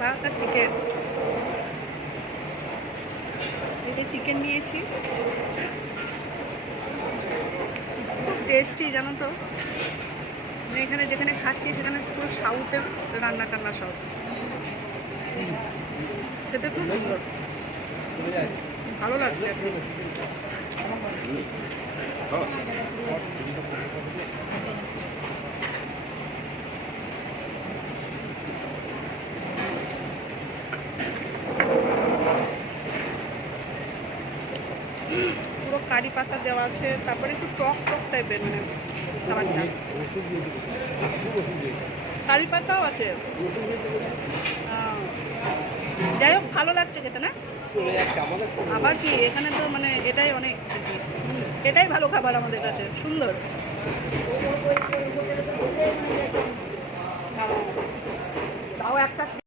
ভাত আর চিকেন। এতে চিকেন নিয়েছি, খুব টেস্টি জানো তো। এখানে যেখানে খাচ্ছি সেখানে পুরো সাউথের রান্না টান্না সব, খেতে খুব সুন্দর, ভালো লাগছে আর কি। পুরো কারি পাতা দেওয়া আছে, তারপরে একটু টক টক টাইপের মানে খাবারটা, কারি পাতাও আছে। যাই হোক ভালো লাগছে খেতে না। আবার কি এখানে তো মানে এটাই অনেক, এটাই ভালো খাবার আমাদের কাছে, সুন্দর। তাও একটা